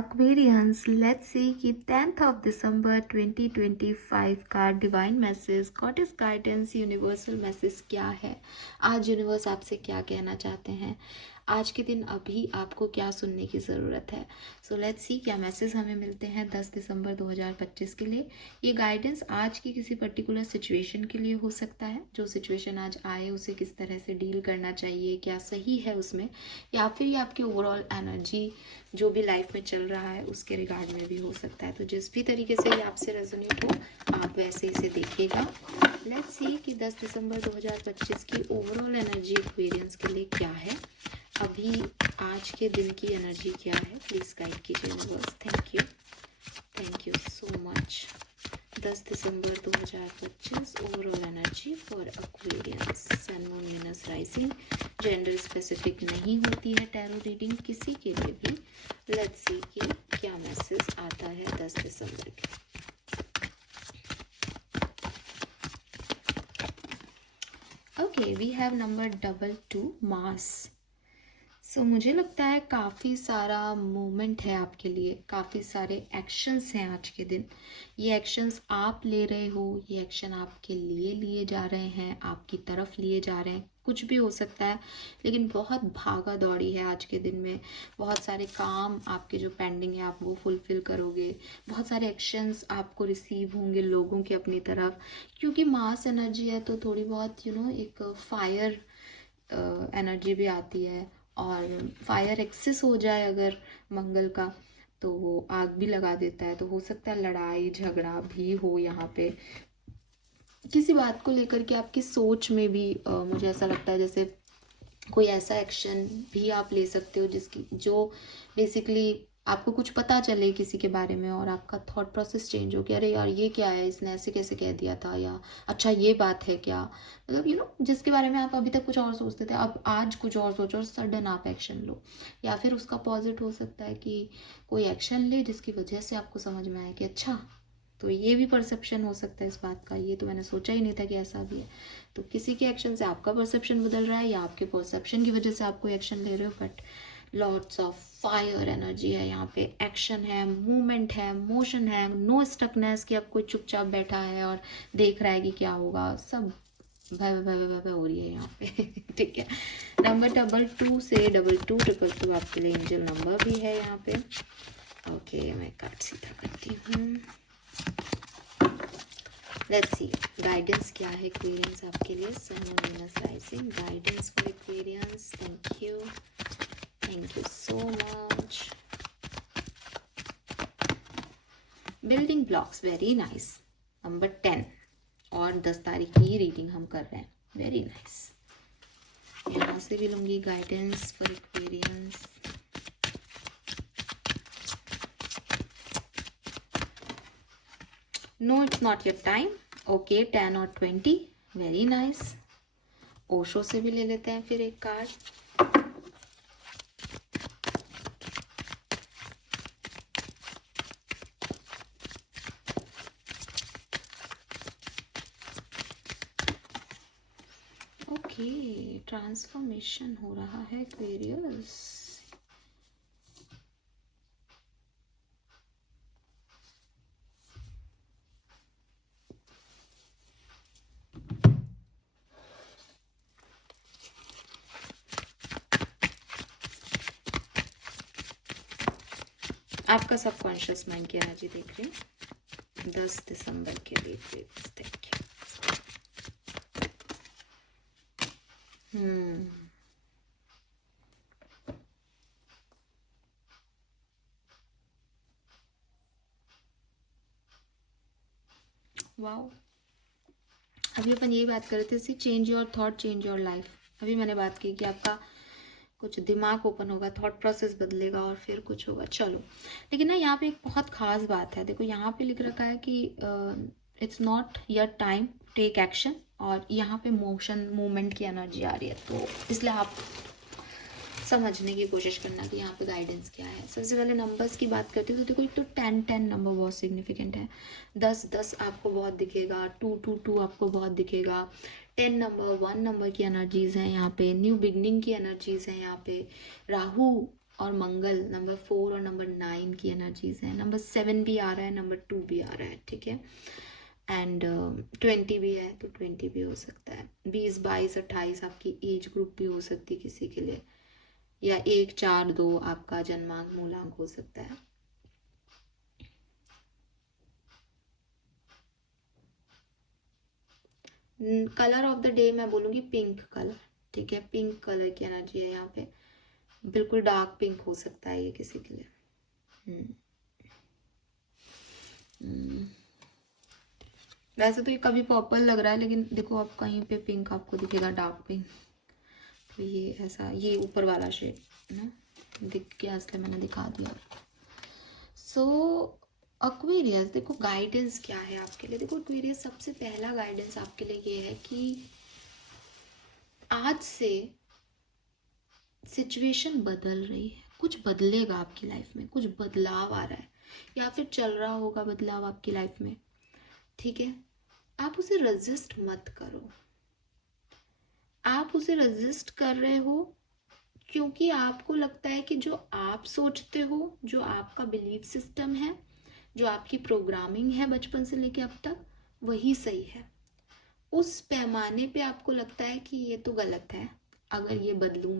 Aquarians, let's see कि 10th of December 2025 का divine message, goddess guidance, universal message क्या है। आज यूनिवर्स आपसे क्या कहना चाहते हैं, आज के दिन अभी आपको क्या सुनने की ज़रूरत है। सो लेट्स सी क्या मैसेज हमें मिलते हैं 10 दिसंबर 2025 के लिए। ये गाइडेंस आज की किसी पर्टिकुलर सिचुएशन के लिए हो सकता है। जो सिचुएशन आज आए उसे किस तरह से डील करना चाहिए, क्या सही है उसमें, या फिर ये आपकी ओवरऑल एनर्जी जो भी लाइफ में चल रहा है उसके रिगार्ड में भी हो सकता है। तो जिस भी तरीके से ये आपसे रेजोनेट हो आप वैसे इसे देखिएगा। लेट्स सी कि 10 दिसंबर 2025 की ओवरऑल एनर्जी एक्वेरियंस के लिए क्या है, अभी आज के दिन की एनर्जी क्या है। प्लीज़ गाइड कीजिए universe. Thank you so much. 10 दिसंबर 2025 overall energy for Aquarians, Sun Moon Venus rising. Gender specific नहीं होती है टैरो रीडिंग किसी के लिए भी। लेट्स सी कि क्या मैसेज आता है 10 दिसंबर के। ओके, वी हैव नंबर 22 मास। सो मुझे लगता है काफ़ी सारा मूवमेंट है आपके लिए, काफ़ी सारे एक्शंस हैं आज के दिन। ये एक्शंस आप ले रहे हो, ये एक्शन आपके लिए लिए जा रहे हैं, आपकी तरफ लिए जा रहे हैं, कुछ भी हो सकता है। लेकिन बहुत भागा दौड़ी है आज के दिन में। बहुत सारे काम आपके जो पेंडिंग है आप वो फुलफिल करोगे। बहुत सारे एक्शंस आपको रिसीव होंगे लोगों के अपनी तरफ, क्योंकि मास एनर्जी है तो थोड़ी बहुत एक फायर एनर्जी भी आती है। और फायर एक्सेस हो जाए अगर मंगल का तो वो आग भी लगा देता है। तो हो सकता है लड़ाई झगड़ा भी हो यहाँ पे किसी बात को लेकर के। आपकी सोच में भी मुझे ऐसा लगता है जैसे कोई ऐसा एक्शन भी आप ले सकते हो जिसकी जो बेसिकली आपको कुछ पता चले किसी के बारे में और आपका थॉट प्रोसेस चेंज हो कि अरे यार ये क्या है, इसने ऐसे कैसे कह दिया था, या अच्छा ये बात है क्या। मतलब जिसके बारे में आप अभी तक कुछ और सोचते थे अब आज कुछ और सोचो और सडन आप एक्शन लो। या फिर उसका पॉजिट हो सकता है कि कोई एक्शन ले जिसकी वजह से आपको समझ में आए कि अच्छा, तो ये भी परसेप्शन हो सकता है इस बात का, ये तो मैंने सोचा ही नहीं था कि ऐसा भी है। तो किसी के एक्शन से आपका परसेप्शन बदल रहा है या आपके परसेप्शन की वजह से आप कोई एक्शन ले रहे हो। But lots of fire energy है यहाँ पे, एक्शन है, मूवमेंट है, मोशन है, नो स्टकनेस कि अब कोई चुपचाप बैठा है और देख रहा है कि क्या होगा। सब भय भय भय भय हो रही है यहाँ पे ठीक है। नंबर 22 से 2222 आपके लिए एंजल नंबर भी है यहाँ पे। ओके, मैं कार्ड सीधा करती हूँ। लेट्स सी गाइडेंस क्या है एक्वेरियंस आपके लिए। Sun Moon Venus rising guidance for Aquarians. Thank you so much. Building blocks, very nice. Number 10 और 10 तारीख की रीडिंग हम कर रहे हैं, वेरी नाइस। यहाँ से भी लूंगी guidance for Aquarians. No it's not your time. Okay, 10 और 20, वेरी नाइस। ओशो से भी ले लेते हैं फिर एक कार्ड। ओके, ट्रांसफॉर्मेशन हो रहा है एक्वेरियस। आपका सबकॉन्शियस माइंड की एनर्जी देख रही हूँ 10 दिसंबर के लिए। Thank you. वाओ, अभी अपन यही बात कर रहे थे सी, change your thought change your life. अभी मैंने बात की कि आपका कुछ दिमाग ओपन होगा, थॉट प्रोसेस बदलेगा और फिर कुछ होगा। चलो, लेकिन ना यहाँ पे एक बहुत खास बात है। देखो यहाँ पे लिख रखा है कि it's not your time, take action. और यहाँ पे मोशन मूवमेंट की एनर्जी आ रही है, तो इसलिए आप समझने की कोशिश करना कि यहाँ पे गाइडेंस क्या है। सबसे पहले नंबर्स की बात करती हूँ तो देखो, एक तो 10 नंबर बहुत सिग्निफिकेंट है। 10 आपको बहुत दिखेगा, 2 आपको बहुत दिखेगा। 10 नंबर 1 नंबर की एनर्जीज हैं यहाँ पे, न्यू बिगनिंग की एनर्जीज हैं यहाँ पे। राहु और मंगल नंबर 4 और नंबर 9 की एनर्जीज हैं। नंबर 7 भी आ रहा है, नंबर 2 भी आ रहा है, ठीक है। एंड 20 भी है तो 20 भी हो सकता है। 20, 22, 28 आपकी एज ग्रुप भी हो सकती है किसी के लिए, या 1, 4, 2 आपका जन्मांक मूलांक हो सकता है। कलर ऑफ द डे मैं बोलूँगी पिंक कलर, ठीक है। पिंक कलर की एनर्जी है यहाँ पे, बिल्कुल डार्क पिंक हो सकता है ये किसी के लिए। वैसे तो ये कभी पर्पल लग रहा है, लेकिन देखो आप कहीं पे पिंक आपको दिखेगा, डार्क पिंक। तो ये ऐसा, ये ऊपर वाला शेड ना दिख गया, इसलिए मैंने दिखा दिया। सो एक्वेरियस, देखो गाइडेंस क्या है आपके लिए। देखो एक्वेरियस, सबसे पहला गाइडेंस आपके लिए ये है कि आज से सिचुएशन बदल रही है, कुछ बदलेगा आपकी लाइफ में, कुछ बदलाव आ रहा है, या फिर चल रहा होगा बदलाव आपकी लाइफ में, ठीक है। आप उसे रेजिस्ट मत करो। आप उसे रेजिस्ट कर रहे हो क्योंकि आपको लगता है कि जो आप सोचते हो, जो आपका बिलीफ सिस्टम है, जो आपकी प्रोग्रामिंग है बचपन से लेके अब तक, वही सही है। उस पैमाने पे आपको लगता है कि ये तो गलत है, अगर ये बदलूं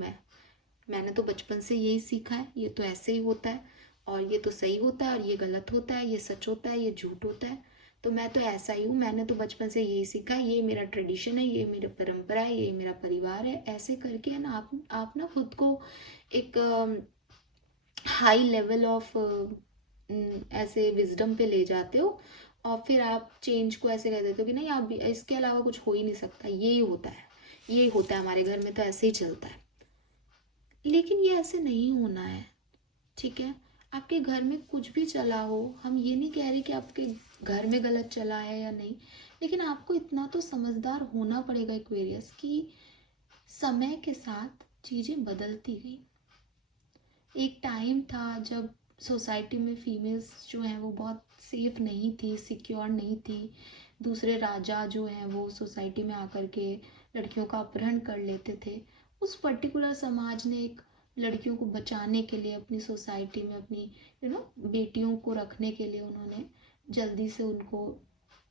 मैंने तो बचपन से यही सीखा है, ये तो ऐसे ही होता है, और ये तो सही होता है, और ये गलत होता है, ये सच होता है, ये झूठ होता है, तो मैं तो ऐसा ही हूँ, मैंने तो बचपन से यही सीखा है, ये मेरा ट्रेडिशन है, ये मेरी परंपरा है, ये मेरा परिवार है। ऐसे करके है ना आप ना खुद को एक हाई लेवल ऑफ ऐसे विजडम पे ले जाते हो, और फिर आप चेंज को ऐसे कह देते हो कि नहीं, आप इसके अलावा कुछ हो ही नहीं सकता, यही होता है, यही होता है, हमारे घर में तो ऐसे ही चलता है। लेकिन ये ऐसे नहीं होना है, ठीक है। आपके घर में कुछ भी चला हो, हम ये नहीं कह रहे कि आपके घर में गलत चला है या नहीं, लेकिन आपको इतना तो समझदार होना पड़ेगा एक्वेरियस कि समय के साथ चीज़ें बदलती गई। एक टाइम था जब सोसाइटी में फीमेल्स जो हैं वो बहुत सेफ नहीं थी, सिक्योर नहीं थी। दूसरे राजा जो हैं वो सोसाइटी में आकर के लड़कियों का अपहरण कर लेते थे। उस पर्टिकुलर समाज ने एक लड़कियों को बचाने के लिए अपनी सोसाइटी में अपनी बेटियों को रखने के लिए उन्होंने जल्दी से उनको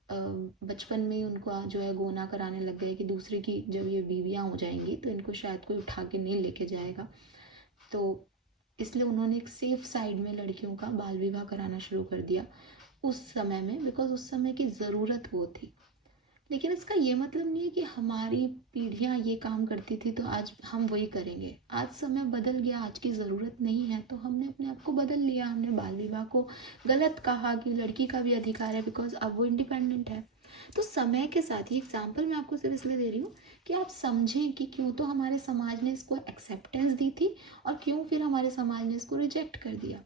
बचपन में ही उनको जो है गोना कराने लग गए कि दूसरे की जब ये बीवियाँ हो जाएंगी तो इनको शायद कोई उठा के नहीं लेके जाएगा। तो इसलिए उन्होंने एक सेफ साइड में लड़कियों का बाल विवाह कराना शुरू कर दिया उस समय में, बिकॉज उस समय की ज़रूरत वो थी। लेकिन इसका ये मतलब नहीं है कि हमारी पीढ़ियाँ ये काम करती थी तो आज हम वही करेंगे। आज समय बदल गया, आज की ज़रूरत नहीं है, तो हमने अपने आप को बदल लिया। हमने बाल विवाह को गलत कहा कि लड़की का भी अधिकार है, बिकॉज अब वो इंडिपेंडेंट है। तो समय के साथ, ये एग्जाम्पल मैं आपको सिर्फ इसलिए दे रही हूँ कि आप समझें कि क्यों तो हमारे समाज ने इसको एक्सेप्टेंस दी थी और क्यों फिर हमारे समाज ने इसको रिजेक्ट कर दिया।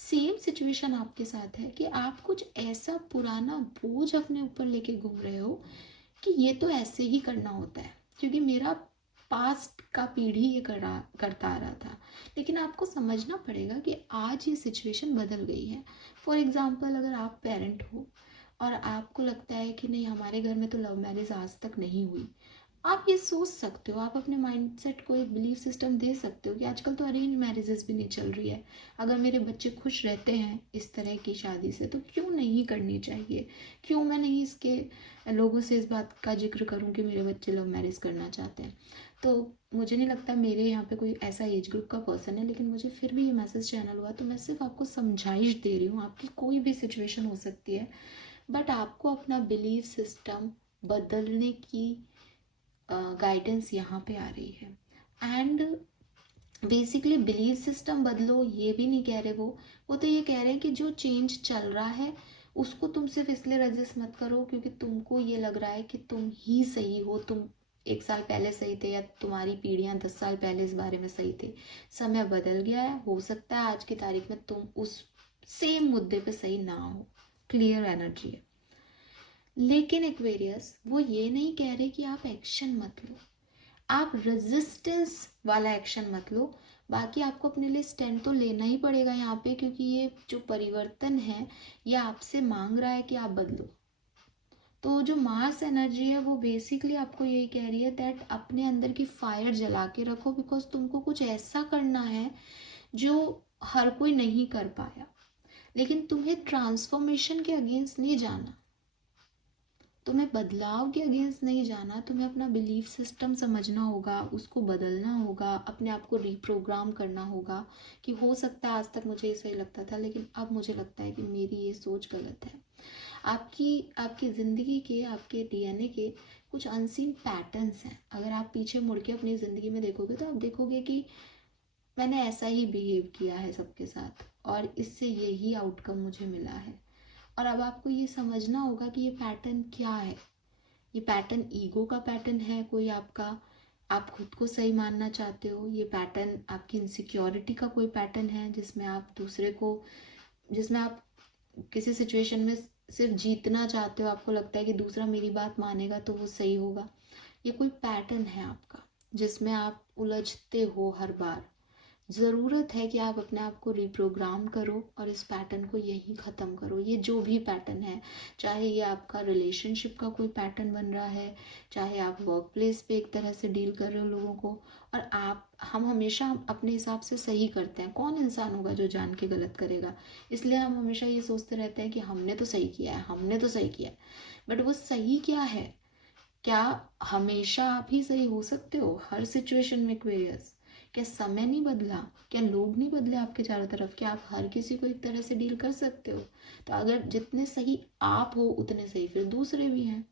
सेम सिचुएशन आपके साथ है कि आप कुछ ऐसा पुराना बोझ अपने ऊपर लेके घूम रहे हो कि ये तो ऐसे ही करना होता है क्योंकि मेरा पास्ट का पीढ़ी ये करता आ रहा था। लेकिन आपको समझना पड़ेगा कि आज ये सिचुएशन बदल गई है। फॉर एग्जाम्पल, अगर आप पेरेंट हो और आपको लगता है कि नहीं, हमारे घर में तो लव मैरिज आज तक नहीं हुई, आप ये सोच सकते हो, आप अपने माइंडसेट को एक बिलीफ सिस्टम दे सकते हो कि आजकल तो अरेंज मैरिजेस भी नहीं चल रही है। अगर मेरे बच्चे खुश रहते हैं इस तरह की शादी से तो क्यों नहीं करनी चाहिए, क्यों मैं नहीं इसके लोगों से इस बात का जिक्र करूं कि मेरे बच्चे लव मैरिज करना चाहते हैं। तो मुझे नहीं लगता मेरे यहाँ पे कोई ऐसा एज ग्रुप का पर्सन है, लेकिन मुझे फिर भी ये मैसेज चैनल हुआ तो मैं सिर्फ आपको समझाइश दे रही हूँ। आपकी कोई भी सिचुएशन हो सकती है, बट आपको अपना बिलीफ सिस्टम बदलने की गाइडेंस यहाँ पे आ रही है। एंड बेसिकली बिलीफ सिस्टम बदलो ये भी नहीं कह रहे वो तो ये कह रहे हैं कि जो चेंज चल रहा है उसको तुम सिर्फ इसलिए रजिस्ट मत करो क्योंकि तुमको ये लग रहा है कि तुम ही सही हो, तुम 1 साल पहले सही थे या तुम्हारी पीढ़ियां 10 साल पहले इस बारे में सही थे। समय बदल गया है, हो सकता है आज की तारीख में तुम उस सेम मुद्दे पे सही ना हो। क्लियर एनर्जी है। लेकिन एक्वेरियस वो ये नहीं कह रहे कि आप एक्शन मत लो, आप रेजिस्टेंस वाला एक्शन मत लो। बाकी आपको अपने लिए स्टैंड तो लेना ही पड़ेगा यहाँ पे, क्योंकि ये जो परिवर्तन है ये आपसे मांग रहा है कि आप बदलो। तो जो मार्स एनर्जी है वो बेसिकली आपको यही कह रही है दैट अपने अंदर की फायर जला के रखो, बिकॉज तुमको कुछ ऐसा करना है जो हर कोई नहीं कर पाया। लेकिन तुम्हें ट्रांसफॉर्मेशन के अगेंस्ट नहीं जाना, तुम्हें बदलाव के अगेंस्ट नहीं जाना, तुम्हें अपना बिलीफ सिस्टम समझना होगा, उसको बदलना होगा, अपने आप को रीप्रोग्राम करना होगा कि हो सकता है आज तक मुझे ये सही लगता था लेकिन अब मुझे लगता है कि मेरी ये सोच गलत है। आपकी आपकी ज़िंदगी के, आपके डीएनए के कुछ अनसीन पैटर्न्स हैं। अगर आप पीछे मुड़ के अपनी ज़िंदगी में देखोगे तो आप देखोगे कि मैंने ऐसा ही बिहेव किया है सबके साथ और इससे यही आउटकम मुझे मिला है। और अब आपको ये समझना होगा कि ये पैटर्न क्या है। ये पैटर्न ईगो का पैटर्न है कोई आपका, आप खुद को सही मानना चाहते हो। ये पैटर्न आपकी इनसिक्योरिटी का कोई पैटर्न है जिसमें आप दूसरे को, जिसमें आप किसी सिचुएशन में सिर्फ जीतना चाहते हो, आपको लगता है कि दूसरा मेरी बात मानेगा तो वो सही होगा। ये कोई पैटर्न है आपका जिसमें आप उलझते हो हर बार। ज़रूरत है कि आप अपने आप को रिप्रोग्राम करो और इस पैटर्न को यहीं ख़त्म करो। ये जो भी पैटर्न है, चाहे ये आपका रिलेशनशिप का कोई पैटर्न बन रहा है, चाहे आप वर्क प्लेस पे एक तरह से डील कर रहे हो लोगों को, और हम हमेशा अपने हिसाब से सही करते हैं। कौन इंसान होगा जो जान के गलत करेगा? इसलिए हम हमेशा ये सोचते रहते हैं कि हमने तो सही किया है, हमने तो सही किया है। बट वो सही क्या है? क्या हमेशा आप ही सही हो सकते हो हर सिचुएशन में? क्वेरियस, क्या समय नहीं बदला? क्या लोग नहीं बदले आपके चारों तरफ? क्या आप हर किसी को एक तरह से डील कर सकते हो? तो अगर जितने सही आप हो उतने सही फिर दूसरे भी हैं,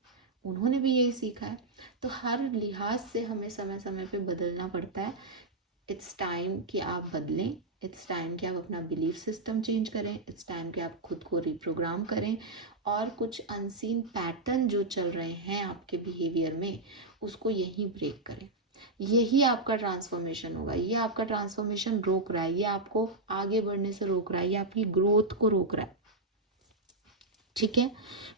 उन्होंने भी यही सीखा है। तो हर लिहाज से हमें समय समय पे बदलना पड़ता है। इट्स टाइम कि आप बदलें, इट्स टाइम कि आप अपना बिलीफ सिस्टम चेंज करें, इट्स टाइम कि आप खुद को रिप्रोग्राम करें और कुछ अनसीन पैटर्न जो चल रहे हैं आपके बिहेवियर में उसको यहीं ब्रेक करें। यही आपका ट्रांसफॉर्मेशन होगा। ये आपका ट्रांसफॉर्मेशन रोक रहा है, ये आपको आगे बढ़ने से रोक रहा है, ये आपकी ग्रोथ को रोक रहा है। ठीक है,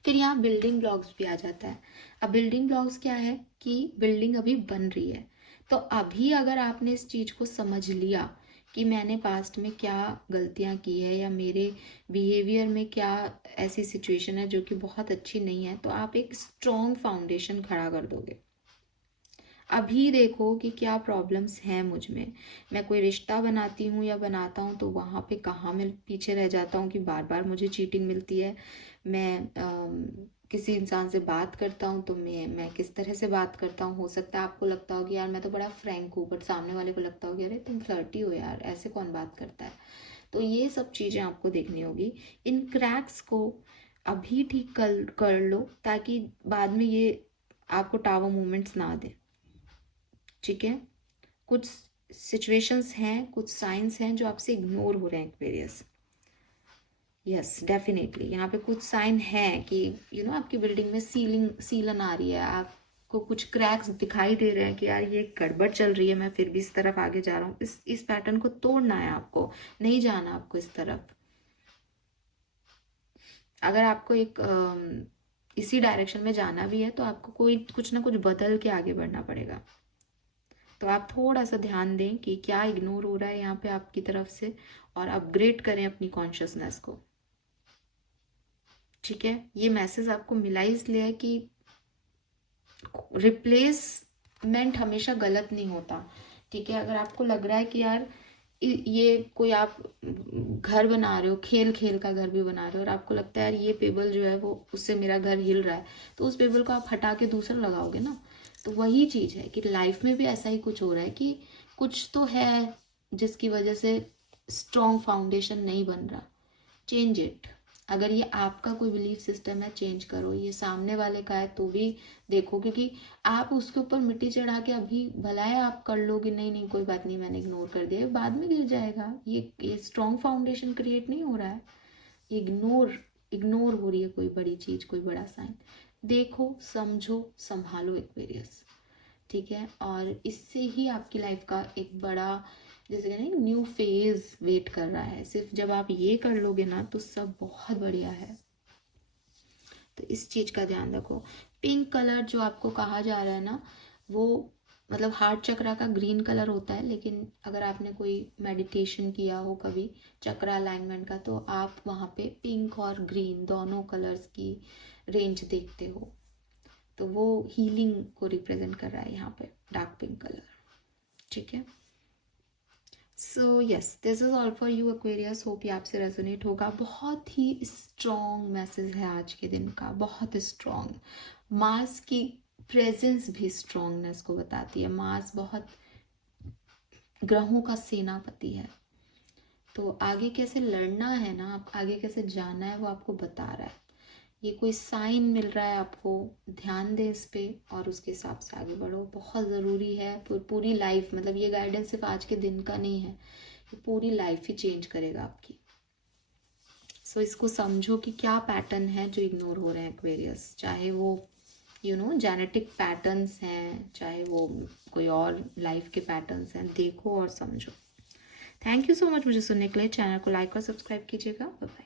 फिर यहाँ बिल्डिंग ब्लॉक्स भी आ जाता है। अब बिल्डिंग ब्लॉक्स क्या है कि बिल्डिंग अभी बन रही है। तो अभी अगर आपने इस चीज़ को समझ लिया कि मैंने पास्ट में क्या गलतियाँ की है या मेरे बिहेवियर में क्या ऐसी सिचुएशन है जो कि बहुत अच्छी नहीं है, तो आप एक स्ट्रॉन्ग फाउंडेशन खड़ा कर दोगे। अभी देखो कि क्या प्रॉब्लम्स हैं मुझ में। मैं कोई रिश्ता बनाती हूँ या बनाता हूँ तो वहाँ पे कहाँ मैं पीछे रह जाता हूँ कि बार बार मुझे चीटिंग मिलती है। मैं किसी इंसान से बात करता हूँ तो मैं किस तरह से बात करता हूँ। हो सकता है आपको लगता हो कि यार मैं तो बड़ा फ्रैंक हूँ, बट सामने वाले को लगता हो कि अरे तुम फ्लर्टी हो यार, ऐसे कौन बात करता है। तो ये सब चीज़ें आपको देखनी होगी। इन क्रैक्स को अभी ठीक कर लो ताकि बाद में ये आपको टावर मोमेंट्स ना दे। ठीक है, कुछ सिचुएशंस हैं, कुछ साइंस हैं जो आपसे इग्नोर हो रहे हैं एक्वेरियस। यस डेफिनेटली यहाँ पे कुछ साइन है कि आपकी बिल्डिंग में सीलन आ रही है, आपको कुछ क्रैक्स दिखाई दे रहे हैं कि यार ये गड़बड़ चल रही है, मैं फिर भी इस तरफ आगे जा रहा हूँ। इस पैटर्न को तोड़ना है आपको, नहीं जाना आपको इस तरफ। अगर आपको एक इसी डायरेक्शन में जाना भी है तो आपको कुछ ना कुछ बदल के आगे बढ़ना पड़ेगा। तो आप थोड़ा सा ध्यान दें कि क्या इग्नोर हो रहा है यहाँ पे आपकी तरफ से और अपग्रेड करें अपनी कॉन्शियसनेस को। ठीक है, ये मैसेज आपको मिला इसलिए है कि रिप्लेसमेंट हमेशा गलत नहीं होता। ठीक है, अगर आपको लग रहा है कि यार ये कोई आप घर बना रहे हो, खेल खेल का घर भी बना रहे हो और आपको लगता है यार ये पेबल जो है वो उससे मेरा घर हिल रहा है, तो उस पेबल को आप हटा के दूसरा लगाओगे ना। तो वही चीज़ है कि लाइफ में भी ऐसा ही कुछ हो रहा है कि कुछ तो है जिसकी वजह से स्ट्रॉन्ग फाउंडेशन नहीं बन रहा। Change it. अगर ये आपका कोई बिलीफ सिस्टम है, चेंज करो। ये सामने वाले का है तो भी देखो, क्योंकि आप उसके ऊपर मिट्टी चढ़ा के अभी भला है आप कर लोगे, नहीं नहीं कोई बात नहीं मैंने इग्नोर कर दिया, बाद में गिर जाएगा। ये स्ट्रॉन्ग फाउंडेशन क्रिएट नहीं हो रहा है, इग्नोर इग्नोर हो रही है कोई बड़ी चीज, कोई बड़ा साइन। देखो, समझो, संभालो एक्वेरियस। ठीक है, और इससे ही आपकी लाइफ का एक बड़ा, जैसे कहते हैं न्यू फेज वेट कर रहा है। सिर्फ जब आप ये कर लोगे ना तो सब बहुत बढ़िया है। तो इस चीज का ध्यान रखो। पिंक कलर जो आपको कहा जा रहा है ना, वो मतलब हार्ट चक्रा का ग्रीन कलर होता है, लेकिन अगर आपने कोई मेडिटेशन किया हो कभी चक्रा अलाइनमेंट का तो आप वहाँ पे पिंक और ग्रीन दोनों कलर्स की रेंज देखते हो। तो वो हीलिंग को रिप्रेजेंट कर रहा है यहाँ पे डार्क पिंक कलर। ठीक है, so yes, this is all for you Aquarius. Hope ये आपसे रेजोनेट होगा। बहुत ही स्ट्रॉन्ग मैसेज है आज के दिन का, बहुत स्ट्रॉन्ग। मार्स की प्रेजेंस भी स्ट्रॉन्गनेस को बताती है। मार्स बहुत ग्रहों का सेनापति है, तो आगे कैसे लड़ना है ना, आप आगे कैसे जाना है वो आपको बता रहा है। ये कोई साइन मिल रहा है आपको, ध्यान दें इस पे और उसके हिसाब से आगे बढ़ो। बहुत ज़रूरी है। पूरी लाइफ, मतलब ये गाइडेंस सिर्फ आज के दिन का नहीं है, ये पूरी लाइफ ही चेंज करेगा आपकी। सो इसको समझो कि क्या पैटर्न है जो इग्नोर हो रहे हैं एक्वेरियस, चाहे वो जेनेटिक पैटर्न्स हैं, चाहे वो कोई और लाइफ के पैटर्न्स हैं। देखो और समझो। थैंक यू सो मच मुझे सुनने के लिए। चैनल को लाइक और सब्सक्राइब कीजिएगा। Bye bye.